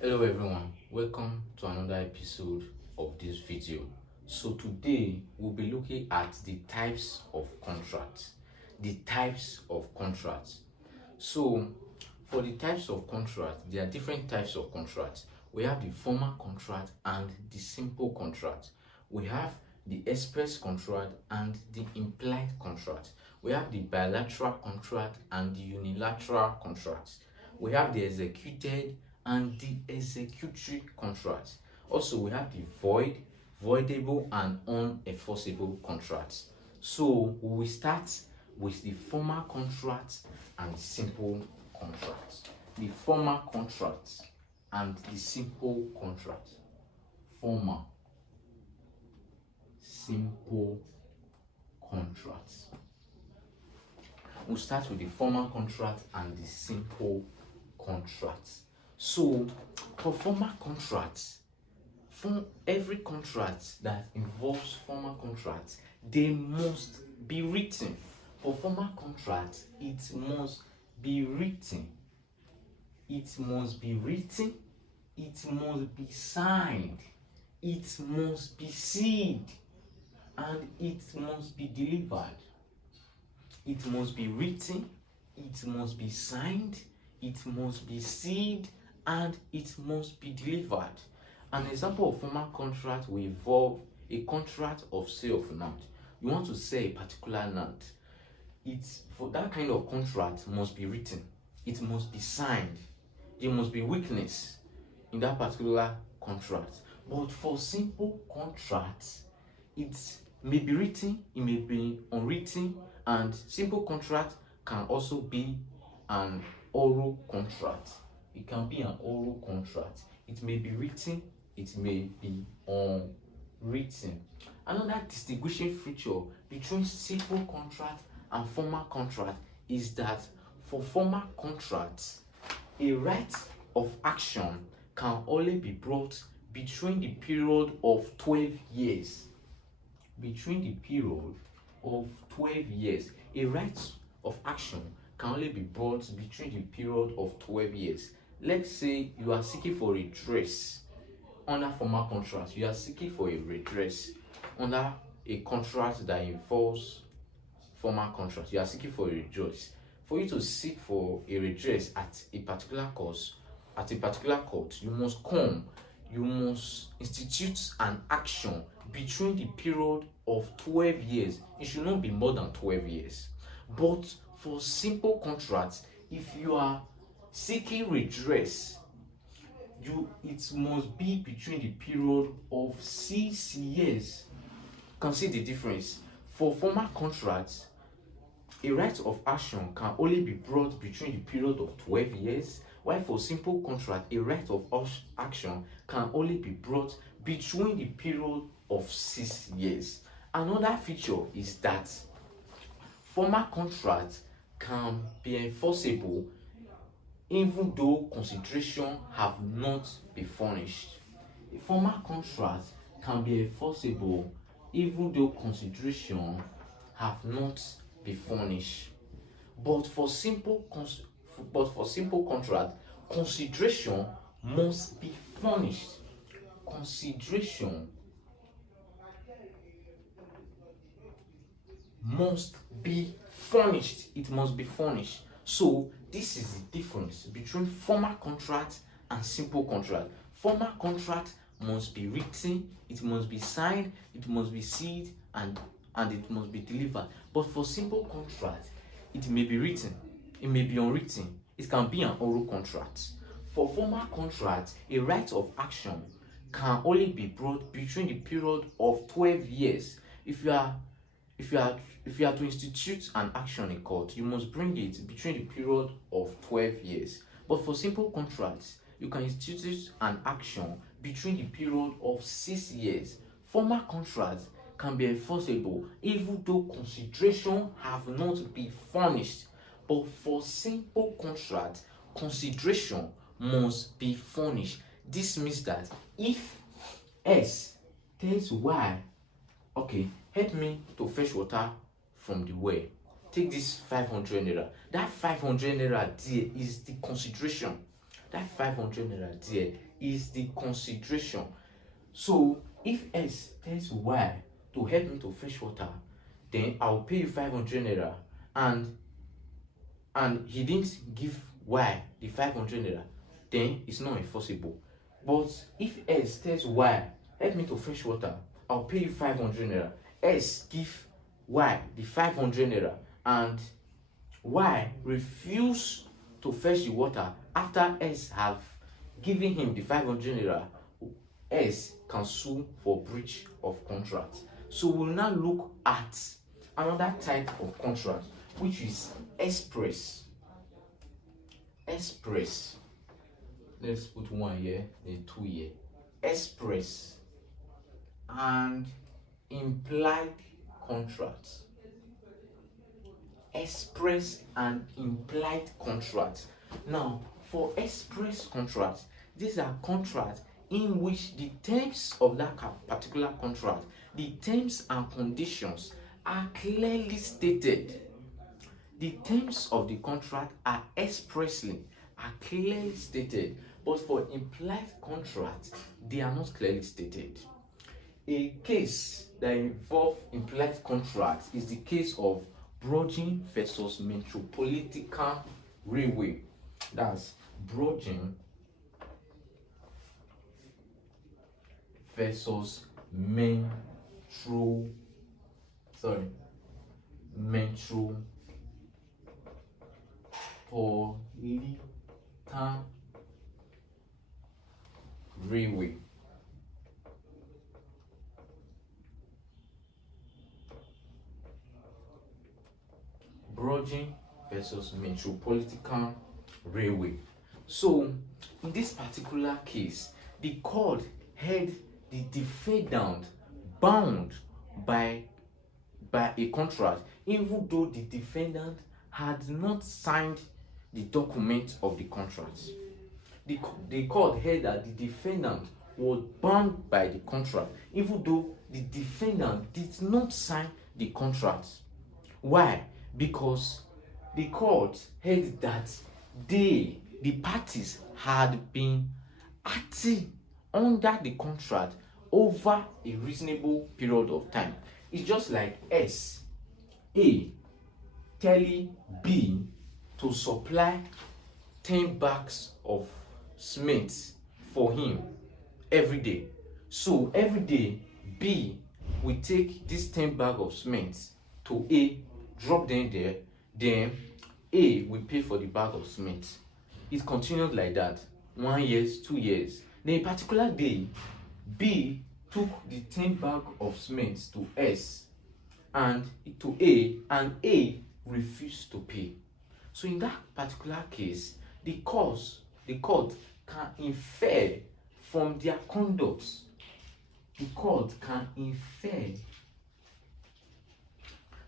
Hello everyone, welcome to another episode of this video. So today we'll be looking at the types of contracts. So for the types of contracts, there are different types of contracts. We have the formal contract and the simple contract. We have the express contract and the implied contract. We have the bilateral contract and the unilateral contract. We have the executed and the executory contract. Also, we have the voidable and unenforceable contracts. So we will start with the formal contract and the simple contract. The formal contract and the simple contract. Formal, simple contracts. We'll start with the formal contract and the simple contracts. So for formal contracts, for every contract that involves formal contracts, they must be written. For formal contracts, it must be written. It must be written. It must be signed. It must be sealed. And it must be delivered. It must be written. It must be signed. It must be sealed. And it must be delivered. An example of formal contract will involve a contract of sale of land. You want to sell a particular land. For that kind of contract must be written. It must be signed. There must be weakness in that particular contract. But for simple contracts, it may be written, it may be unwritten, and simple contract can also be an oral contract. It can be an oral contract. It may be written, it may be unwritten. Another distinguishing feature between simple contract and formal contract is that for formal contracts, a right of action can only be brought between the period of 12 years. Between the period of 12 years, a right of action can only be brought between the period of 12 years. Let's say you are seeking for redress under formal contract. You are seeking for a redress under a contract that involves formal contract. You are seeking for a redress. For you to seek for a redress at a particular court, you must institute an action between the period of 12 years. It should not be more than 12 years. But for simple contracts, if you are seeking redress, it must be between the period of 6 years. You can see the difference. For formal contracts, a right of action can only be brought between the period of 12 years, while for simple contract, a right of action can only be brought between the period of 6 years. Another feature is that formal contracts can be enforceable even though consideration have not been furnished. A formal contract can be enforceable even though consideration have not been furnished. But for simple contract, consideration must be furnished. Consideration must be furnished. It must be furnished. So this is the difference between formal contract and simple contract. Formal contract must be written, it must be signed, it must be sealed, and it must be delivered. But for simple contract, it may be written, it may be unwritten, it can be an oral contract. For formal contract, a right of action can only be brought between the period of 12 years. If you are to institute an action in court, you must bring it between the period of 12 years. But for simple contracts, you can institute an action between the period of 6 years. Formal contracts can be enforceable even though consideration have not been furnished. But for simple contracts, consideration must be furnished. This means that if S tells Y, okay, help me to fetch water from the well, take this 500 naira. That 500 naira there is the consideration. That 500 naira there is the consideration. So if S tells Y to help me to fetch water, then I'll pay you 500 naira, and he didn't give Y the 500 naira, then it's not enforceable. But if S tells Y, help me to fetch water, I'll pay you 500 naira. S give Y the 500 naira, and Y refuse to fetch the water after S have given him the 500 naira. S can sue for breach of contract. So we'll now look at another type of contract, which is express. Express. Let's put one here, then two here. Express and implied contracts. Express and implied contracts. Now, for express contracts, these are contracts in which the terms of that particular contract, the terms and conditions are clearly stated. The terms of the contract are clearly stated, but for implied contracts, they are not clearly stated. A case that involves implied contracts is the case of Brodgin versus Metropolitan Railway. That's Brodgin versus Metropolitan Railway. Brodgin versus Metropolitan Railway. So, in this particular case, the court held the defendant bound by a contract, even though the defendant had not signed the document of the contract. The court held that the defendant was bound by the contract, even though the defendant did not sign the contract. Why? Because the court held that the parties had been acting under the contract over a reasonable period of time. It's just like A telling B to supply 10 bags of cement for him every day. So every day B will take this 10 bag of cement to A, drop them there, then A will pay for the bag of cement. It continued like that, 1 year, 2 years. Then a particular day, B took the 10 bag of cement to S and to A, and A refused to pay. So in that particular case, the court can infer from their conduct. The court can infer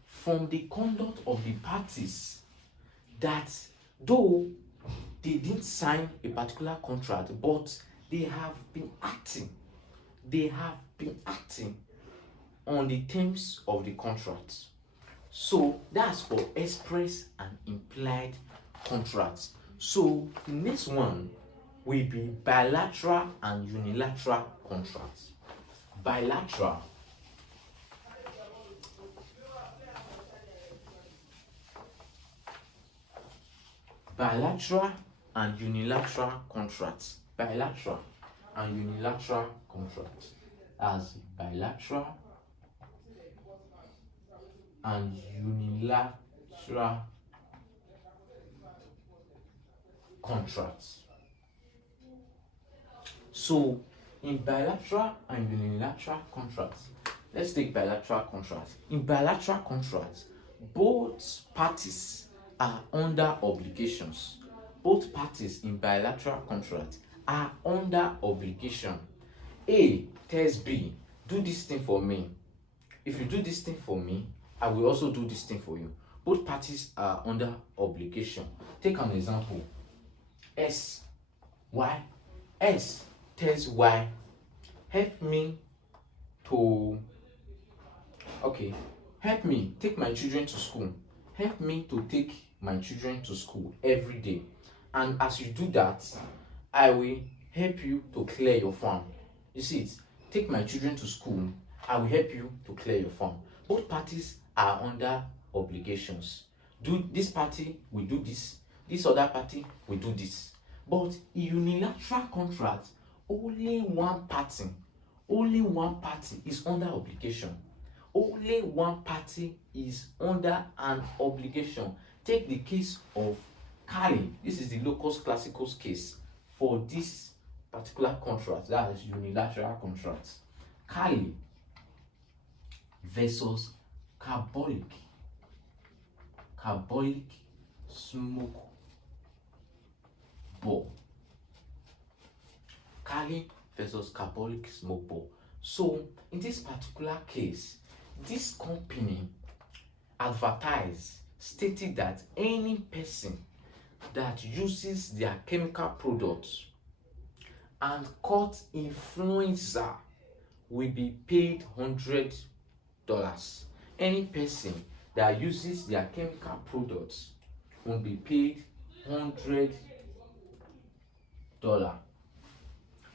from the conduct of the parties that though they didn't sign a particular contract, but they have been acting on the terms of the contract. So that's for express and implied contracts. So the next one will be bilateral and unilateral contracts. Bilateral and unilateral contracts. Bilateral and unilateral contracts. As bilateral and unilateral contracts. So in bilateral and unilateral contracts, let's take bilateral contracts. In bilateral contracts, both parties are under obligations. Both parties in bilateral contracts are under obligation. A tells B, do this thing for me. If you do this thing for me, I will also do this thing for you. Both parties are under obligation. Take an example. S tells Y, help me take my children to school. help me to take my children to school every day, and as you do that, I will help you to clear your farm. You see it? Take my children to school, I will help you to clear your farm. Both parties are under obligations. Do this party will do this other party will do this. But in unilateral contract, only one party is under obligation. Only one party is under an obligation. Take the case of Cali. This is the locus classicus case for this particular contract, that is unilateral contracts. Cali versus carbolic smoke ball. Cali versus carbolic smoke ball. So in this particular case, this company advertised, stated that any person that uses their chemical products and caught influencer will be paid $100. Any person that uses their chemical products will be paid $100.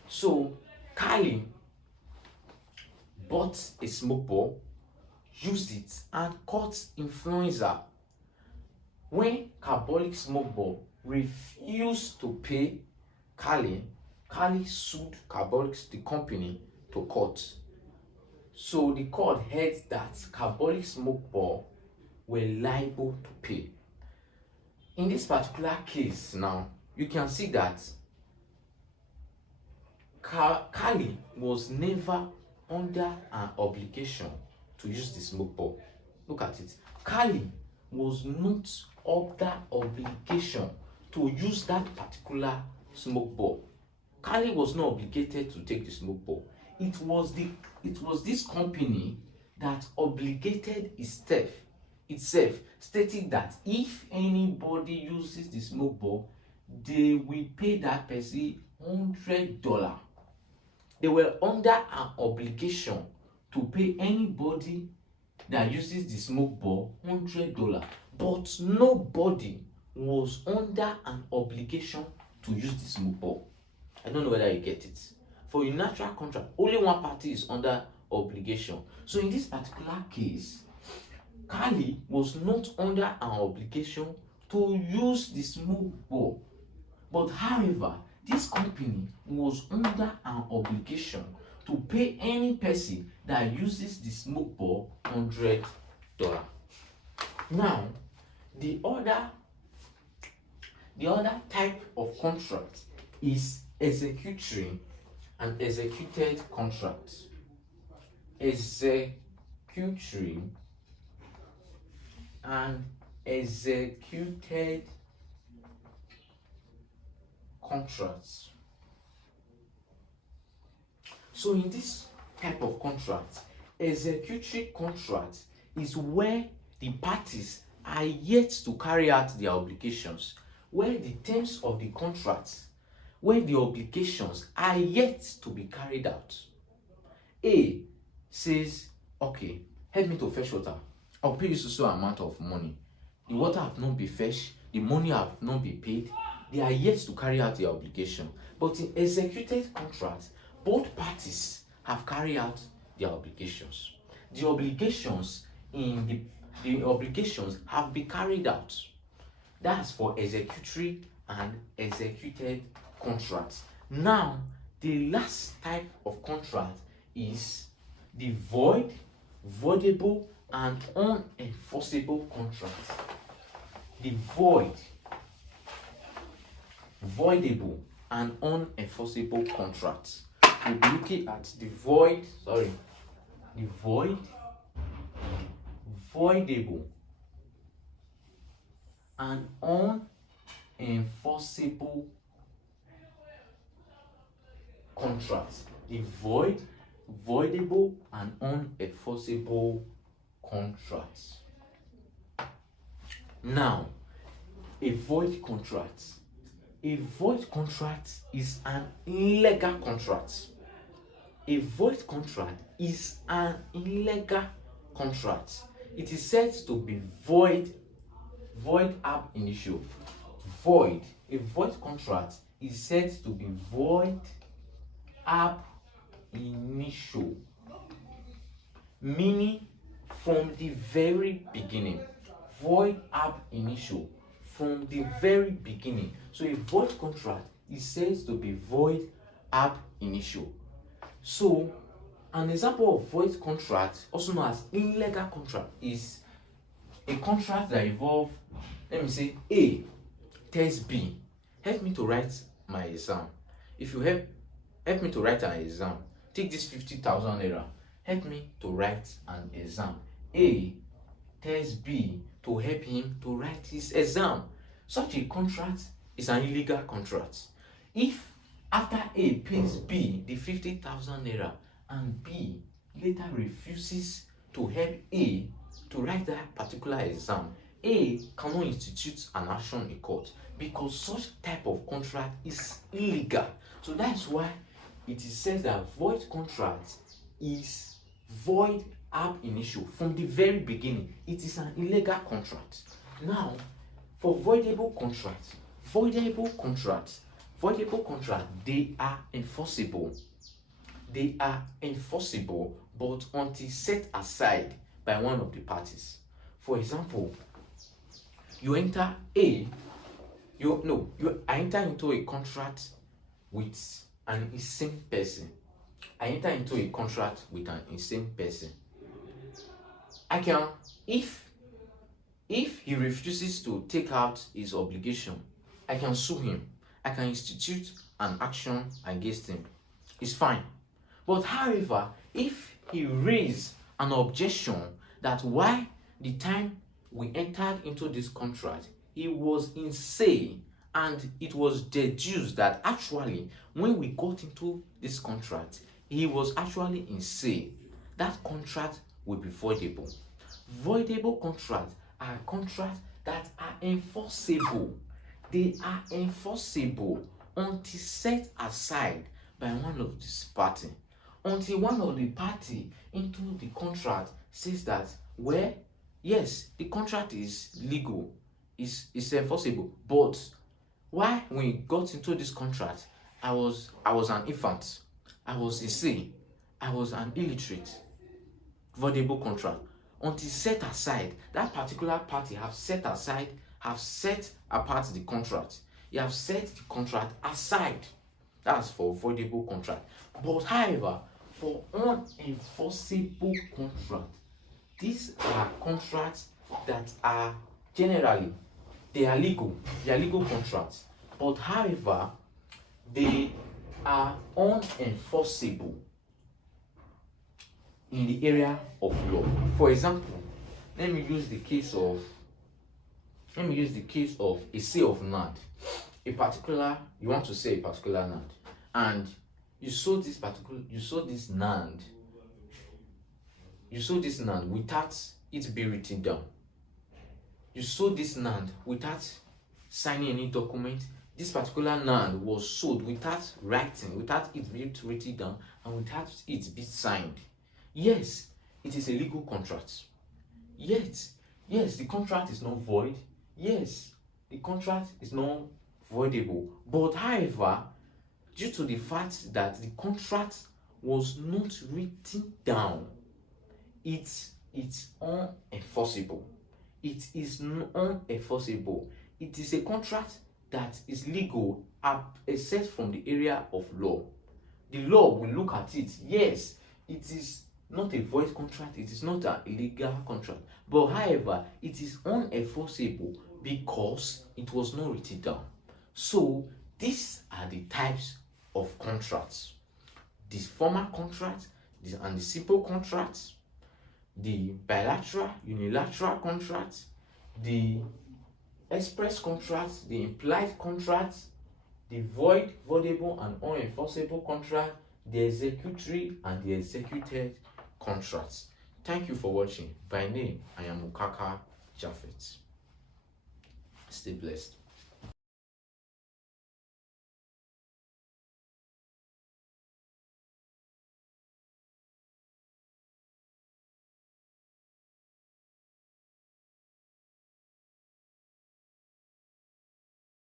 So Cali bought a smoke ball, used it, and caught influencer. When carbolic smoke ball refused to pay Cali sued carbolic, the company, to court. So the court held that carbolic smoke ball were liable to pay. In this particular case now, you can see that Cali was never under an obligation to use the smoke ball. Look at it. Cali was not under obligation to use that particular smoke ball. Cali was not obligated to take the smoke ball. It was this company that obligated itself, stating that if anybody uses the smoke ball, they will pay that person $100. They were under an obligation to pay anybody that uses the smoke ball $100, but nobody was under an obligation to use the smoke ball. I don't know whether you get it. For a natural contract, only one party is under obligation. So in this particular case, Cali was not under an obligation to use the smoke ball. But however, this company was under an obligation to pay any person that uses the smoke ball $100. Now, the other type of contract is executory and executed contracts. Executory and executed contracts. So in this type of contract, executory contract is where the parties are yet to carry out their obligations, where the terms of the contract, where the obligations are yet to be carried out. A says, okay, help me to fetch water. I'll pay you so amount of money. The water have not been fetched, the money have not been paid. They are yet to carry out their obligation. But in executed contracts, both parties have carried out their obligations. The obligations have been carried out. That's for executory and executed contracts. Now, the last type of contract is the voidable, and unenforceable contracts. The voidable, and unenforceable contracts. We'll be looking at the voidable, and unenforceable contracts. The voidable, and unenforceable contracts. Now, a void contract. A void contract is an illegal contract. A void contract is an illegal contract. It is said to be void void ab initio. Void, a void contract is said to be void ab initio, meaning from the very beginning. Void ab initio, from the very beginning. So a void contract is said to be void ab initio. So an example of void contract, also known as illegal contract, is a contract that involves, let me say, A tells B, help me to write my exam. If you help me to write an exam, take this 50,000 naira, help me to write an exam. A tells B to help him to write his exam. Such a contract is an illegal contract. If after A pays B the 50,000 naira and B later refuses to help A to write that particular exam, A cannot institute an action in court because such type of contract is illegal. So that's why it is said that void contract is void ab initio. From the very beginning, it is an illegal contract. Now, for voidable contracts, they are enforceable. They are enforceable, but until set aside by one of the parties. For example, I enter into a contract with an insane person. I can, if he refuses to take out his obligation, I can sue him. I can institute an action against him. It's fine. But however, if he raises an objection that why the time we entered into this contract, he was insane, and it was deduced that actually when we got into this contract, he was actually insane, that contract will be voidable. Voidable contracts are contracts that are enforceable. They are enforceable until set aside by one of this party. Until one of the party into the contract says that, well, yes, the contract is legal, is enforceable, but why when we got into this contract, I was an infant, I was insane, I was an illiterate. Voidable contract. Until set aside, that particular party have set apart the contract. You have set the contract aside. That's for voidable contract. But however, for unenforceable contract, these are contracts that are generally, they are legal contracts, but however, they are unenforceable in the area of law. For example, let me use the case of a sale of land. You want to sell a particular land, and you sold this land without it being written down. You sold this land without signing any document. This particular land was sold without writing, without it being written down, and without it being signed. Yes, it is a legal contract. Yes, the contract is not void. Yes, the contract is not voidable. But however, due to the fact that the contract was not written down, it's unenforceable. It is unenforceable. It is a contract that is legal except from the area of law. The law will look at it. Yes, it is not a void contract, it is not an illegal contract, but however, it is unenforceable because it was not written down. So these are the types of contracts: the formal contract, and the simple contracts, the bilateral, unilateral contracts, the express contracts, the implied contracts, the void, voidable, and unenforceable contract, the executory and the executed contracts. Thank you for watching. By name, I am Ukaka Japheth. Stay blessed.